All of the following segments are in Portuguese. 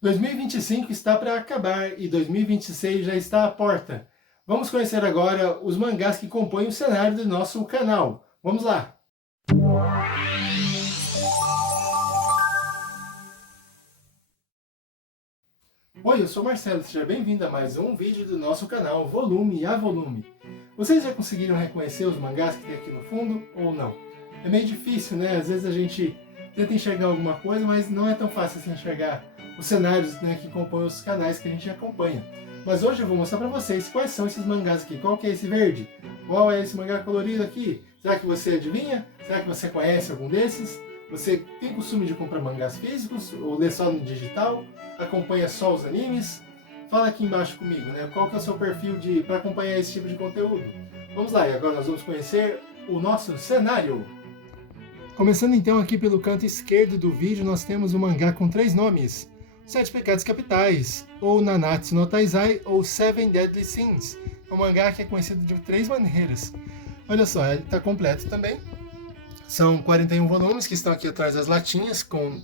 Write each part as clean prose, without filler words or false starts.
2025 está para acabar e 2026 já está à porta. Vamos conhecer agora os mangás que compõem o cenário do nosso canal. Vamos lá! Oi, eu sou Marcelo, seja bem-vindo a mais um vídeo do nosso canal, volume a volume. Vocês já conseguiram reconhecer os mangás que tem aqui no fundo ou não? É meio difícil, né? Às vezes a gente tenta enxergar alguma coisa, mas não é tão fácil assim enxergar os cenários, né, que compõem os canais que a gente acompanha. Mas hoje eu vou mostrar para vocês quais são esses mangás aqui. Qual que é esse verde? Qual é esse mangá colorido aqui? Será que você adivinha? Será que você conhece algum desses? Você tem costume de comprar mangás físicos ou ler só no digital? Acompanha só os animes? Fala aqui embaixo comigo, né? Qual que é o seu perfil para acompanhar esse tipo de conteúdo? Vamos lá, e agora nós vamos conhecer o nosso cenário. Começando então aqui pelo canto esquerdo do vídeo, nós temos um mangá com 3 nomes. Sete Pecados Capitais, ou Nanatsu no Taizai, ou Seven Deadly Sins. É um mangá que é conhecido de 3 maneiras. Olha só, ele está completo também. São 41 volumes que estão aqui atrás das latinhas, com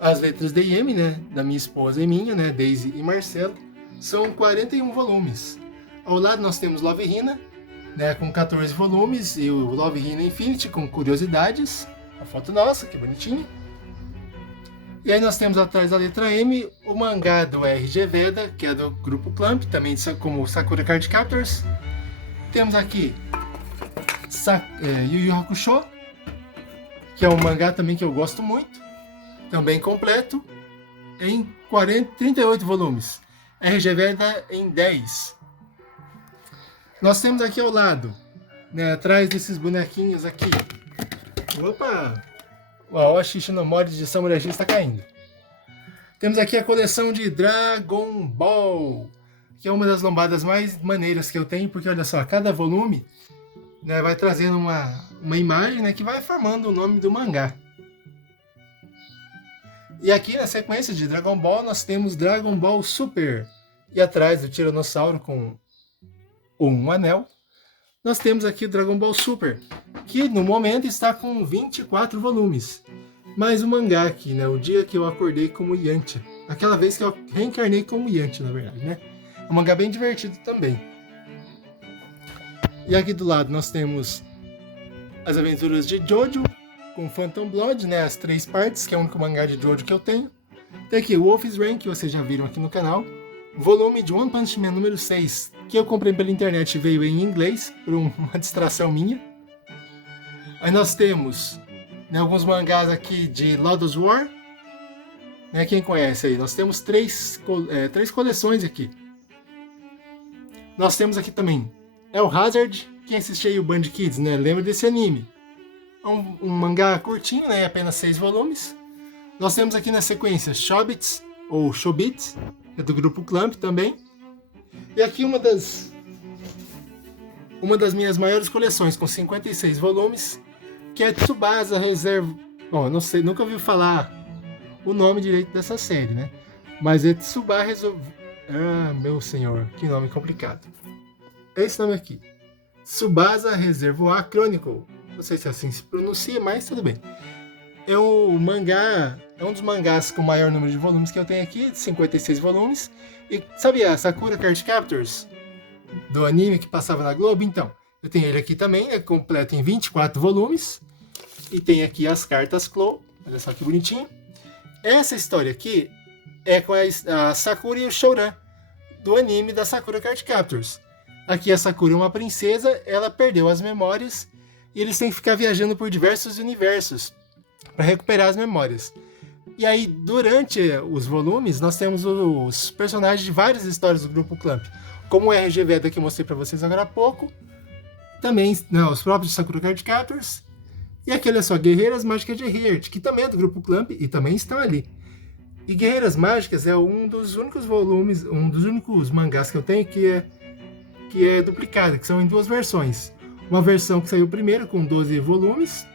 as letras DM, né, da minha esposa e minha, né, Daisy e Marcelo. São 41 volumes. Ao lado nós temos Love Hina, né, com 14 volumes, e o Love Hina Infinity com curiosidades. A foto nossa, que bonitinha. E aí nós temos atrás da letra M o mangá do RG Veda, que é do Grupo Clamp, também como Sakura Card Captors. Temos aqui Yu Yu Hakusho, que é um mangá também que eu gosto muito, também completo, em 38 volumes. RG Veda em 10. Nós temos aqui ao lado, né, atrás desses bonequinhos aqui. Opa! O Aoshi Shinomori de Samurai X está caindo. Temos aqui a coleção de Dragon Ball, que é uma das lombadas mais maneiras que eu tenho, porque olha só, cada volume, né, vai trazendo uma imagem, né, que vai formando o nome do mangá. E aqui na sequência de Dragon Ball nós temos Dragon Ball Super. E atrás do Tiranossauro com um anel, nós temos aqui o Dragon Ball Super, que no momento está com 24 volumes. Mas o mangá aqui, né? O dia que eu acordei como Yantia. Aquela vez que eu reencarnei como Yantia, na verdade, né? É um mangá bem divertido também. E aqui do lado nós temos as aventuras de Jojo, com Phantom Blood, né? As 3 partes, que é o único mangá de Jojo que eu tenho. Tem aqui o Wolf's Rain, que vocês já viram aqui no canal. Volume de One Punch Man número 6, que eu comprei pela internet e veio em inglês, por uma distração minha. Aí nós temos, né, alguns mangás aqui de Lodoss War. Né, quem conhece aí? Nós temos 3 coleções aqui. Nós temos aqui também El Hazard. Quem assistiu aí o Band Kids, né, lembra desse anime. É um mangá curtinho, né, apenas 6 volumes. Nós temos aqui na sequência Chobits, ou Chobits, é do Grupo Clamp também. E aqui uma das minhas maiores coleções, com 56 volumes, que é Tsubasa Reserve. Bom, não sei, nunca ouvi falar o nome direito dessa série, né? Mas é Tsubasa Reserve. Ah, meu senhor, que nome complicado. É esse nome aqui. Tsubasa Reservoir Chronicle. Não sei se assim se pronuncia, mas tudo bem. É um dos mangás com o maior número de volumes que eu tenho aqui, 56 volumes. E sabe a Sakura Card Captors do anime que passava na Globo? Então, eu tenho ele aqui também, é completo em 24 volumes. E tem aqui as cartas Clow, olha só que bonitinho. Essa história aqui é com a Sakura e o Shouran, do anime da Sakura Card Captors. Aqui a Sakura é uma princesa, ela perdeu as memórias e eles têm que ficar viajando por diversos universos para recuperar as memórias. E aí, durante os volumes, nós temos os personagens de várias histórias do Grupo Clamp, como o RG Veda que eu mostrei para vocês agora há pouco, também, né, os próprios Sakura Card Captors, e aqui, olha só, Guerreiras Mágicas de Heart, que também é do Grupo Clamp e também estão ali. E Guerreiras Mágicas é um dos únicos volumes, um dos únicos mangás que eu tenho que é duplicado, que são em 2 versões. Uma versão que saiu primeiro com 12 volumes,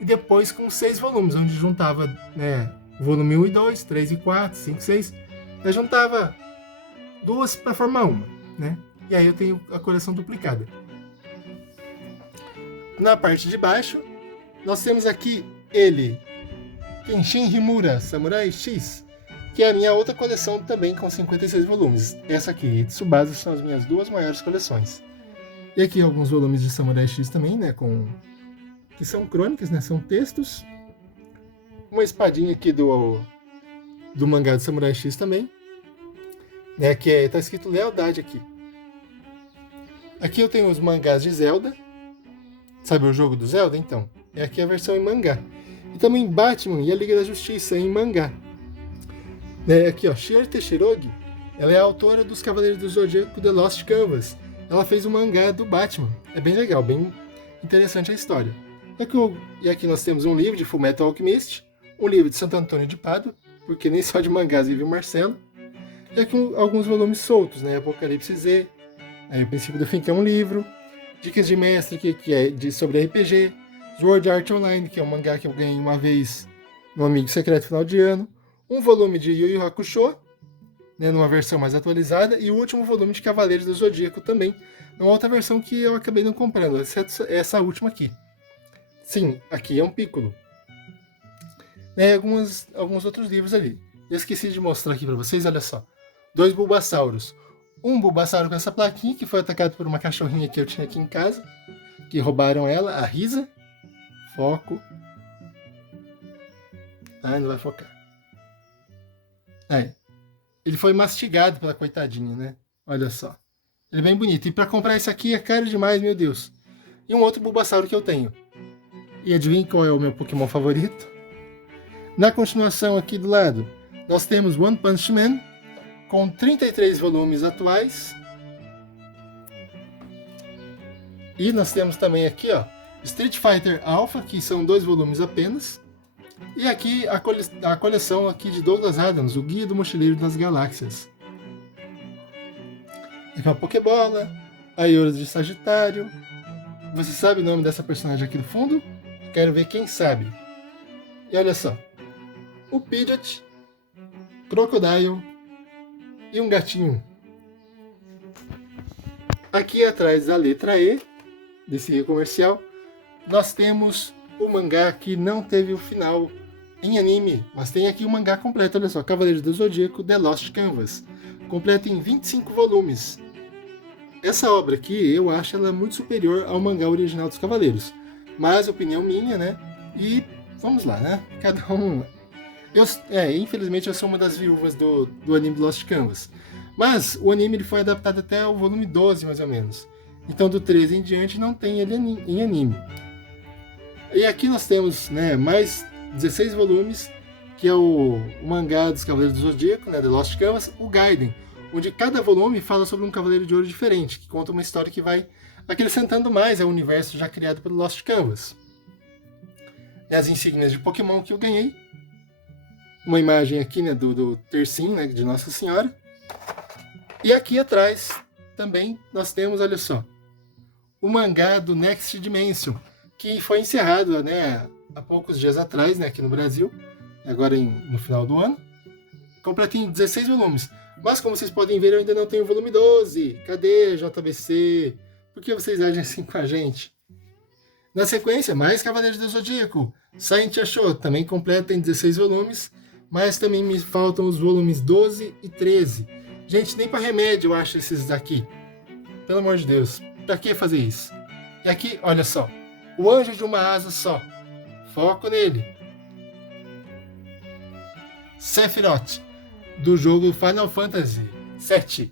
e depois com 6 volumes, onde juntava, né, volume 1 e 2, 3 e 4, 5 e 6. Eu juntava 2 para formar uma, né? E aí eu tenho a coleção duplicada. Na parte de baixo, nós temos aqui ele, Kenshin Himura, Samurai X, que é a minha outra coleção também com 56 volumes. Essa aqui e Tsubasa são as minhas duas maiores coleções. E aqui alguns volumes de Samurai X também, né, que são crônicas, né, são textos. Uma espadinha aqui do mangá de Samurai X também, né, que tá escrito Lealdade aqui. Aqui eu tenho os mangás de Zelda. Sabe o jogo do Zelda? Então, é aqui a versão em mangá. E também Batman e a Liga da Justiça em mangá. Aqui, ó, Shiori Teshirogi, ela é a autora dos Cavaleiros do Zodíaco The Lost Canvas. Ela fez o mangá do Batman. É bem legal, bem interessante a história. E aqui nós temos um livro de Fullmetal Alchemist, um livro de Santo Antônio de Pádua, porque nem só de mangás vive o Marcelo. E aqui alguns volumes soltos, né? Apocalipse Z, aí o Princípio do Fim, que é um livro, Dicas de Mestre, que é sobre RPG, Sword Art Online, que é um mangá que eu ganhei uma vez no Amigo Secreto final de ano, um volume de Yu Yu Hakusho, né, numa versão mais atualizada, e o último volume de Cavaleiros do Zodíaco também, numa outra versão que eu acabei não comprando, exceto essa última aqui. Sim, aqui é um Piccolo. Alguns outros livros ali. Eu esqueci de mostrar aqui para vocês, olha só. 2 Bulbasauros. Um Bulbasauro com essa plaquinha, que foi atacado por uma cachorrinha que eu tinha aqui em casa, que roubaram ela, a Risa. Foco. Ah, não vai focar. Aí. Ele foi mastigado pela coitadinha, né? Olha só. Ele é bem bonito. E para comprar isso aqui é caro demais, meu Deus. E um outro Bulbasauro que eu tenho. E adivinha qual é o meu Pokémon favorito? Na continuação aqui do lado, nós temos One Punch Man, com 33 volumes atuais. E nós temos também aqui, ó, Street Fighter Alpha, que são 2 volumes apenas. E aqui a coleção aqui de Douglas Adams, o Guia do Mochileiro das Galáxias. Aqui uma Pokébola, a Ioras de Sagitário. Você sabe o nome dessa personagem aqui no fundo? Quero ver quem sabe. E olha só, o Pidgeot, Crocodile e um gatinho. Aqui atrás da letra E, desse comercial, nós temos o mangá que não teve o final em anime, mas tem aqui o mangá completo, olha só, Cavaleiros do Zodíaco The Lost Canvas, completo em 25 volumes. Essa obra aqui, eu acho ela muito superior ao mangá original dos Cavaleiros, mas opinião minha, né? E vamos lá, né? Cada um... infelizmente eu sou uma das viúvas do anime Lost Canvas, mas o anime ele foi adaptado até o volume 12, mais ou menos. Então do 13 em diante não tem ele em anime. E aqui nós temos, né, mais 16 volumes, que é o mangá dos Cavaleiros do Zodíaco, né, The Lost Canvas, o Gaiden, onde cada volume fala sobre um Cavaleiro de Ouro diferente, que conta uma história que vai acrescentando mais ao universo já criado pelo Lost Canvas. As insígnias de Pokémon que eu ganhei, uma imagem aqui, né, do tercinho, né, de Nossa Senhora. E aqui atrás também nós temos, olha só, o mangá do Next Dimension, que foi encerrado, né, há poucos dias atrás, né, aqui no Brasil, agora no final do ano. Completo em 16 volumes. Mas como vocês podem ver, eu ainda não tenho o volume 12. Cadê, JBC? Por que vocês agem assim com a gente? Na sequência, mais Cavaleiros do Zodíaco. Saint Achou, também completa em 16 volumes, mas também me faltam os volumes 12 e 13. Gente, nem para remédio eu acho esses daqui. Pelo amor de Deus, pra que fazer isso? E aqui, olha só, o Anjo de uma Asa Só. Foco nele. Sephiroth, do jogo Final Fantasy VII.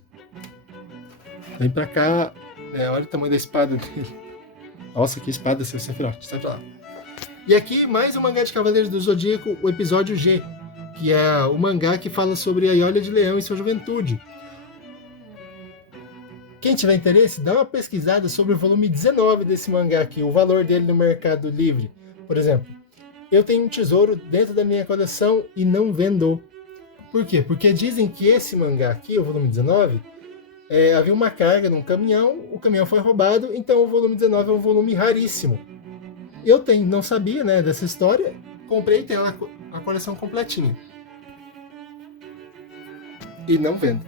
Vem pra cá, olha o tamanho da espada dele. Nossa, que espada, seu Sephiroth, sai pra lá. E aqui, mais um mangá de Cavaleiros do Zodíaco, o episódio G, que é o mangá que fala sobre a Iolha de Leão e sua juventude. Quem tiver interesse, dá uma pesquisada sobre o volume 19 desse mangá aqui, o valor dele no Mercado Livre. Por exemplo, eu tenho um tesouro dentro da minha coleção e não vendo. Por quê? Porque dizem que esse mangá aqui, o volume 19, havia uma carga num caminhão, o caminhão foi roubado, então o volume 19 é um volume raríssimo. Eu não sabia, né, dessa história, comprei e tenho a coleção completinha. E não vendo.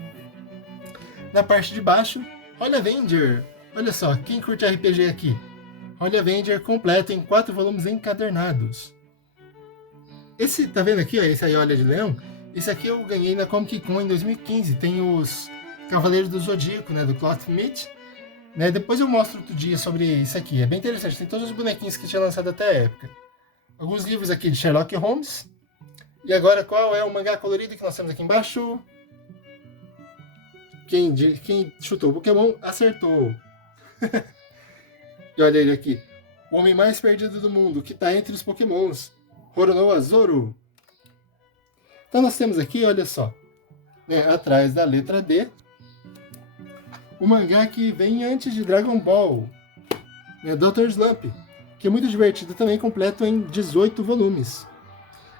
Na parte de baixo, Holy Avenger. Olha só, quem curte RPG aqui? Holy Avenger completo em 4 volumes encadernados. Esse, tá vendo aqui, ó, esse aí, Olha de Leão? Esse aqui eu ganhei na Comic Con em 2015. Tem os Cavaleiros do Zodíaco, né, do Cloth Meat. Né, depois eu mostro outro dia sobre isso aqui. É bem interessante. Tem todos os bonequinhos que tinha lançado até a época. Alguns livros aqui de Sherlock Holmes. E agora qual é o mangá colorido que nós temos aqui embaixo? Quem chutou o Pokémon acertou. E olha ele aqui. O homem mais perdido do mundo, que está entre os Pokémons. Roronoa Zoro. Então nós temos aqui, olha só, né, atrás da letra D, o mangá que vem antes de Dragon Ball, né, Dr. Slump, que é muito divertido também, completo em 18 volumes.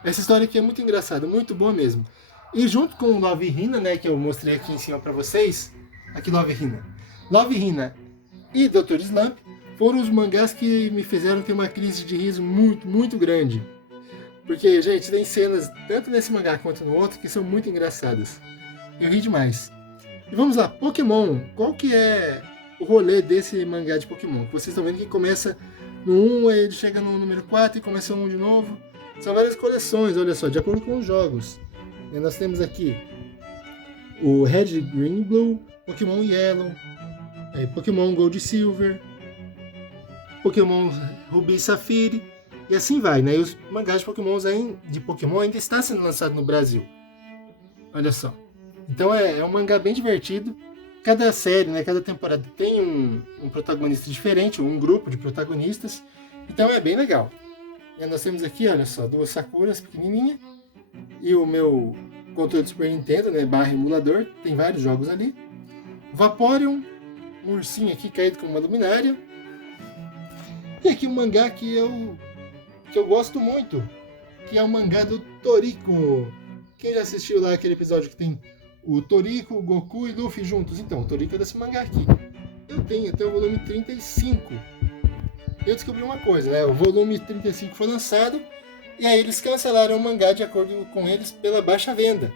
Essa história aqui é muito engraçada, muito boa mesmo. E junto com Love Hina, né, que eu mostrei aqui em cima para vocês, aqui Love Hina e Dr. Slump foram os mangás que me fizeram ter uma crise de riso muito, muito grande. Porque, gente, tem cenas, tanto nesse mangá quanto no outro, que são muito engraçadas. Eu ri demais. E vamos lá, Pokémon. Qual que é o rolê desse mangá de Pokémon? Vocês estão vendo que começa no 1, aí ele chega no número 4 e começa um de novo. São várias coleções, olha só, de acordo com os jogos. E nós temos aqui o Red, Green, Blue, Pokémon Yellow, Pokémon Gold e Silver, Pokémon Ruby e Safire, e assim vai, né? E os mangás de Pokémon ainda está sendo lançado no Brasil. Olha só. Então é um mangá bem divertido. Cada série, né, cada temporada tem um protagonista diferente, um grupo de protagonistas. Então é bem legal. E nós temos aqui, olha só, 2 Sakuras pequenininha. E o meu controle do Super Nintendo, né, / emulador. Tem vários jogos ali. Vaporeon, um ursinho aqui caído com uma luminária. E aqui um mangá que eu gosto muito, que é o mangá do Toriko. Quem já assistiu lá aquele episódio que tem o Toriko, o Goku e Luffy juntos? Então, o Toriko é desse mangá aqui. Eu tenho até o volume 35. Eu descobri uma coisa, né? O volume 35 foi lançado e aí eles cancelaram o mangá de acordo com eles pela baixa venda.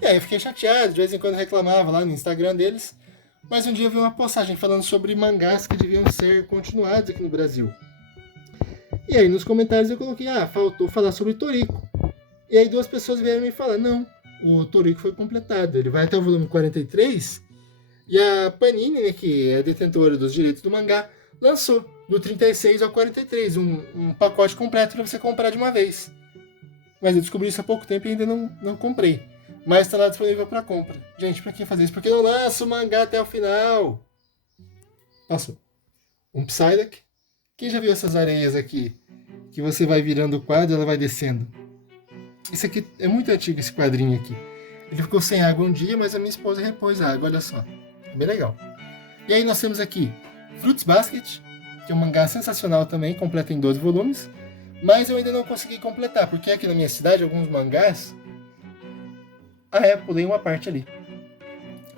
E aí eu fiquei chateado, de vez em quando reclamava lá no Instagram deles. Mas um dia eu vi uma postagem falando sobre mangás que deviam ser continuados aqui no Brasil. E aí nos comentários eu coloquei, faltou falar sobre Toriko. E aí 2 pessoas vieram me falar, não, o Toriko foi completado, ele vai até o volume 43, e a Panini, né, que é detentora dos direitos do mangá, lançou do 36 ao 43, um pacote completo para você comprar de uma vez. Mas eu descobri isso há pouco tempo e ainda não comprei. Mas está lá disponível para compra. Gente, para que fazer isso? Porque não lança o mangá até o final. Passou. Um Psyduck. Quem já viu essas areias aqui? Que você vai virando o quadro e ela vai descendo. Isso aqui é muito antigo, esse quadrinho aqui. Ele ficou sem água um dia, mas a minha esposa repôs a água, olha só. É bem legal. E aí nós temos aqui Fruits Basket, que é um mangá sensacional também, completo em 12 volumes. Mas eu ainda não consegui completar, porque aqui na minha cidade, alguns mangás... pulei uma parte ali.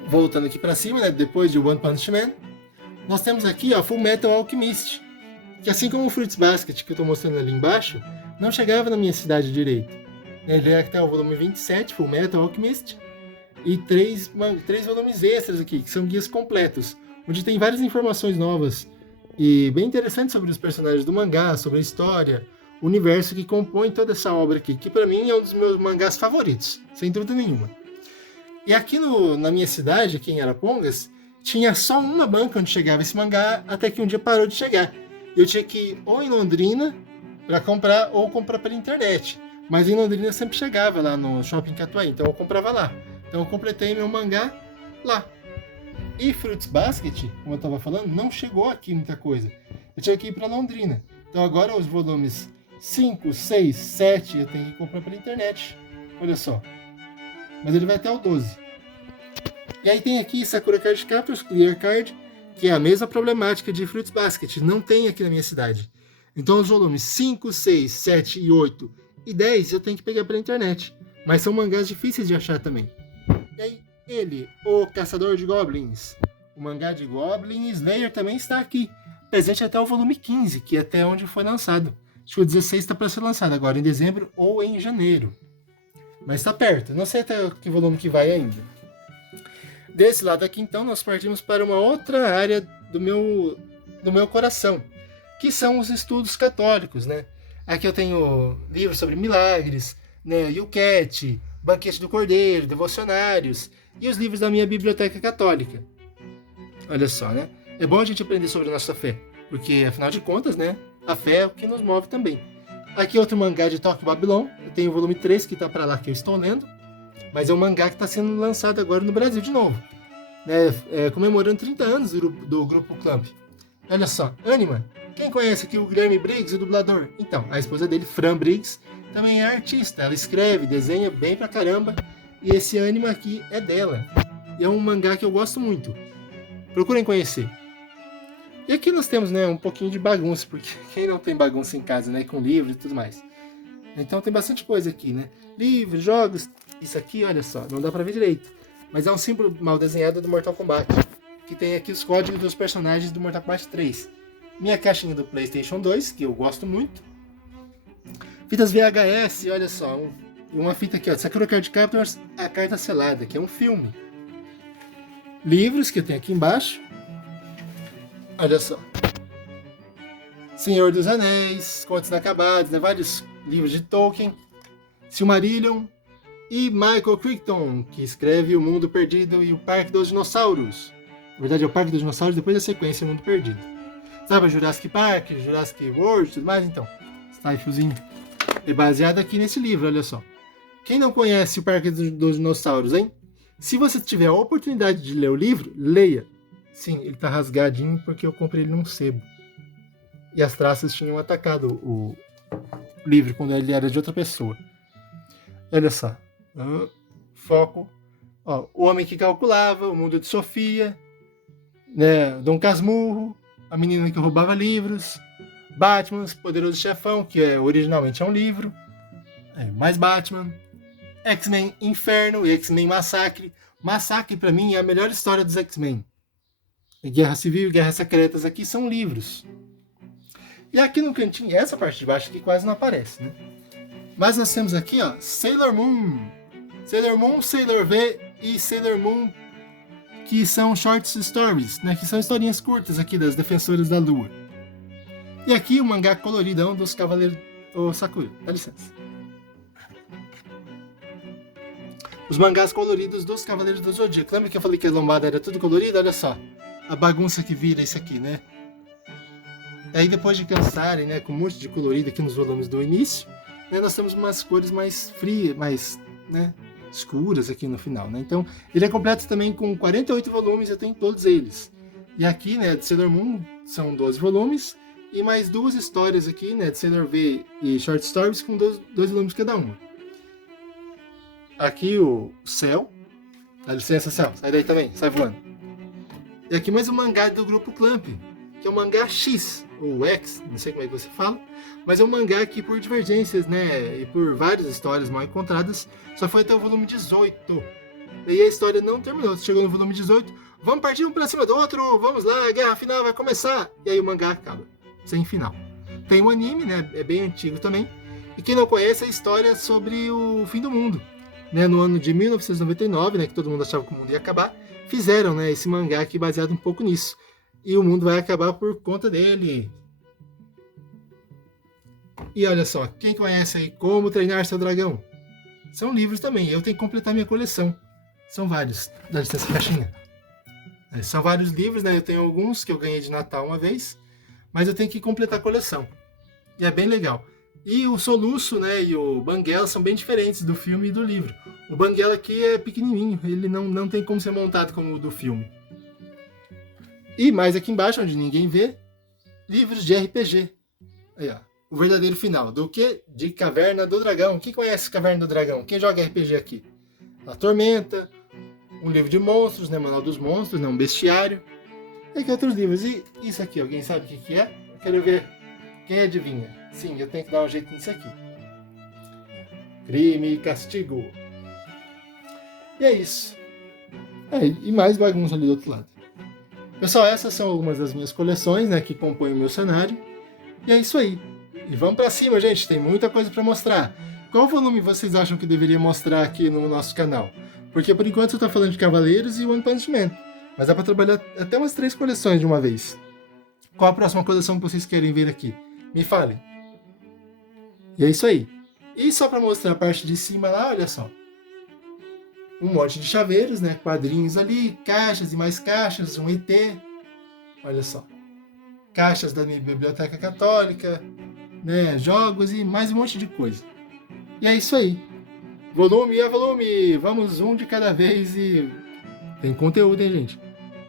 Voltando aqui pra cima, né, depois de One Punch Man, nós temos aqui, Full Metal Alchemist, que assim como o Fruits Basket que eu tô mostrando ali embaixo, não chegava na minha cidade direito. Ele é até o volume 27, Full Metal Alchemist, e 3 volumes extras aqui, que são guias completos, onde tem várias informações novas e bem interessantes sobre os personagens do mangá, sobre a história, o universo que compõe toda essa obra aqui, que pra mim é um dos meus mangás favoritos, sem dúvida nenhuma. E aqui na minha cidade, aqui em Arapongas, tinha só uma banca onde chegava esse mangá, até que um dia parou de chegar. Eu tinha que ir ou em Londrina para comprar, ou comprar pela internet. Mas em Londrina sempre chegava lá no Shopping Catuaí, então eu comprava lá. Então eu completei meu mangá lá. E Fruits Basket, como eu estava falando, não chegou aqui muita coisa. Eu tinha que ir para Londrina. Então agora os volumes 5, 6, 7 eu tenho que comprar pela internet. Olha só. Mas ele vai até o 12. E aí tem aqui Sakura Card Captors, Clear Card, que é a mesma problemática de Fruits Basket. Não tem aqui na minha cidade. Então os volumes 5, 6, 7 e 8 e 10 eu tenho que pegar pela internet. Mas são mangás difíceis de achar também. E aí ele, o Caçador de Goblins. O mangá de Goblin Slayer também está aqui. Presente até o volume 15, que é até onde foi lançado. Acho que o 16 está para ser lançado agora em dezembro ou em janeiro. Mas está perto. Não sei até que volume que vai ainda. Desse lado aqui, então, nós partimos para uma outra área do meu coração, que são os estudos católicos, né? Aqui eu tenho livros sobre milagres, né? Yucat, Banquete do Cordeiro, Devocionários e os livros da minha biblioteca católica. Olha só, né? É bom a gente aprender sobre a nossa fé, porque afinal de contas, né, a fé é o que nos move também. Aqui outro mangá de Tokyo Babylon, eu tenho o volume 3 que tá para lá que eu estou lendo, mas é um mangá que está sendo lançado agora no Brasil de novo, né, comemorando 30 anos do Grupo Clamp. Olha só, Anima, quem conhece aqui o Guilherme Briggs, o dublador? Então, a esposa dele, Fran Briggs, também é artista, ela escreve, desenha bem pra caramba, e esse Anima aqui é dela. E é um mangá que eu gosto muito. Procurem conhecer. E aqui nós temos, né, um pouquinho de bagunça, porque quem não tem bagunça em casa, né, com livro e tudo mais. Então tem bastante coisa aqui, né? Livros, jogos, isso aqui, olha só, não dá pra ver direito. Mas é um símbolo mal desenhado do Mortal Kombat, que tem aqui os códigos dos personagens do Mortal Kombat 3. Minha caixinha do PlayStation 2, que eu gosto muito. Fitas VHS, olha só, uma fita aqui, ó, Sakura Card Captors, A Carta Selada, que é um filme. Livros que eu tenho aqui embaixo. Olha só. Senhor dos Anéis, Contos Inacabados, né? Vários livros de Tolkien. Silmarillion. E Michael Crichton, que escreve O Mundo Perdido e O Parque dos Dinossauros. Na verdade é o Parque dos Dinossauros, depois da sequência O Mundo Perdido. Sabe, Jurassic Park, Jurassic World e tudo mais? Então, Stiflezinho é baseado aqui nesse livro, olha só. Quem não conhece O Parque dos Dinossauros, hein? Se você tiver a oportunidade de ler o livro, leia. Sim, ele tá rasgadinho porque eu comprei ele num sebo. E as traças tinham atacado o livro quando ele era de outra pessoa. Olha só. Foco. Ó, O Homem que Calculava, O Mundo de Sofia, né, Dom Casmurro, A Menina que Roubava Livros, Batman, Poderoso Chefão, que originalmente é um livro, mais Batman, X-Men Inferno e X-Men Massacre. Massacre, pra mim, é a melhor história dos X-Men. Guerra Civil e Guerras Secretas aqui são livros. E aqui no cantinho, essa parte de baixo aqui quase não aparece, né? Mas nós temos aqui, ó, Sailor Moon. Sailor Moon, Sailor V e Sailor Moon, que são short stories, né? Que são historinhas curtas aqui das Defensoras da Lua. E aqui o mangá coloridão dos Cavaleiros... Ô, Sakura, dá licença. Os mangás coloridos dos Cavaleiros do Zodíaco. Lembra que eu falei que a lombada era tudo colorido? Olha só. A bagunça que vira isso aqui, né? Aí depois de cansarem, né, com um monte de colorido aqui nos volumes do início, né, nós temos umas cores mais frias, mais, né, escuras aqui no final, né? Então, ele é completo também com 48 volumes, eu tenho todos eles. E aqui, né, de Sailor Moon são 12 volumes e mais duas histórias aqui, né, de Sailor V e Short Stories com dois volumes cada uma. Aqui o Céu. Dá licença, Céu. Sai daí também, sai voando. E aqui mais um mangá do Grupo Clamp, que é o mangá X, ou X, não sei como é que você fala, mas é um mangá que por divergências, né, e por várias histórias mal encontradas, só foi até o volume 18. E a história não terminou, chegou no volume 18, vamos partir um pra cima do outro, vamos lá, a guerra final vai começar. E aí o mangá acaba, sem final. Tem um anime, né, é bem antigo também, e quem não conhece a história sobre o fim do mundo. Né, no ano de 1999, né, que todo mundo achava que o mundo ia acabar, fizeram, né, esse mangá aqui baseado um pouco nisso. E o mundo vai acabar por conta dele. E olha só, quem conhece aí Como Treinar Seu Dragão? São livros também, eu tenho que completar minha coleção. São vários, dá licença, caixinha. São vários livros, né, eu tenho alguns que eu ganhei de Natal uma vez, mas eu tenho que completar a coleção. E é bem legal. E o Soluço, né, e o Banguela são bem diferentes do filme e do livro. O Banguela aqui é pequenininho, ele não tem como ser montado como o do filme. E mais aqui embaixo, onde ninguém vê, livros de RPG. Aí, ó, o verdadeiro final. Do que? De Caverna do Dragão. Quem conhece Caverna do Dragão? Quem joga RPG aqui? A Tormenta, um livro de monstros, né, Manual dos Monstros, né, um bestiário. E aqui outros livros. E isso aqui, alguém sabe o que é? Eu quero ver quem adivinha. Sim, eu tenho que dar um jeito nisso aqui. Crime e Castigo. E é isso. E mais bagunça ali do outro lado. Pessoal, essas são algumas das minhas coleções, né, que compõem o meu cenário. E é isso aí. E vamos pra cima, gente. Tem muita coisa pra mostrar. Qual volume vocês acham que deveria mostrar aqui no nosso canal? Porque por enquanto eu tô falando de Cavaleiros e One Punch Man. Mas dá pra trabalhar até umas 3 coleções de uma vez. Qual a próxima coleção que vocês querem ver aqui? Me falem. E é isso aí. E só pra mostrar a parte de cima lá, olha só. um monte de chaveiros, né? Quadrinhos ali, caixas e mais caixas, um ET. Olha só. Caixas da minha biblioteca católica, né? Jogos e mais um monte de coisa. E é isso aí. Volume a volume. Vamos um de cada vez e tem conteúdo, hein, gente?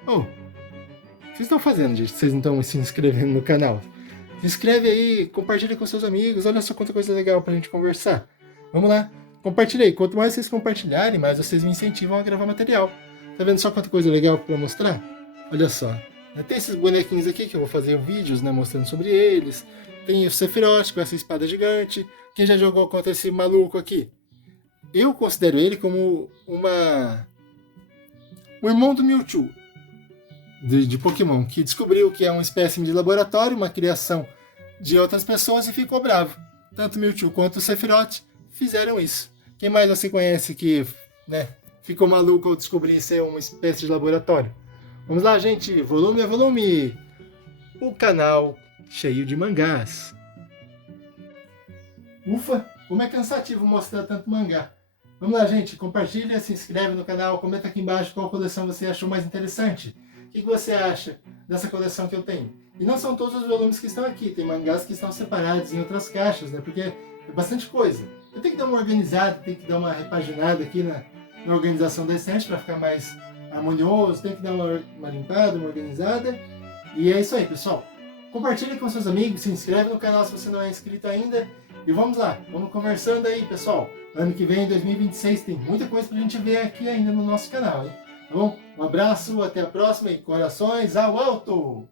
Oh, o que vocês estão fazendo, gente? Vocês não estão se inscrevendo no canal? Se inscreve aí, compartilha com seus amigos. Olha só quanta coisa legal pra gente conversar. Vamos lá, compartilha aí. Quanto mais vocês compartilharem, mais vocês me incentivam a gravar material. Tá vendo só quanta coisa legal pra mostrar? Olha só. Tem esses bonequinhos aqui que eu vou fazer vídeos, né, mostrando sobre eles. Tem o Sephiroth com essa espada gigante. Quem já jogou contra esse maluco aqui? Eu considero ele como o irmão do Mewtwo de Pokémon, que descobriu que é uma espécime de laboratório, uma criação de outras pessoas e ficou bravo. Tanto Mewtwo quanto o Sephiroth fizeram isso. Quem mais você conhece que, né, ficou maluco ao descobrir ser uma espécie de laboratório? Vamos lá, gente, volume a volume. O canal cheio de mangás. Ufa, como é cansativo mostrar tanto mangá. Vamos lá, gente, compartilha, se inscreve no canal, comenta aqui embaixo qual coleção você achou mais interessante. O que você acha dessa coleção que eu tenho? E não são todos os volumes que estão aqui, tem mangás que estão separados em outras caixas, né? Porque é bastante coisa. Eu tenho que dar uma organizada, tenho que dar uma repaginada aqui na organização da estante para ficar mais harmonioso, tem que dar uma limpada, uma organizada. E é isso aí, pessoal. Compartilhe com seus amigos, se inscreve no canal se você não é inscrito ainda. E vamos lá, vamos conversando aí, pessoal. Ano que vem, 2026, tem muita coisa pra gente ver aqui ainda no nosso canal, hein? Tá bom? Um abraço, até a próxima e corações ao alto!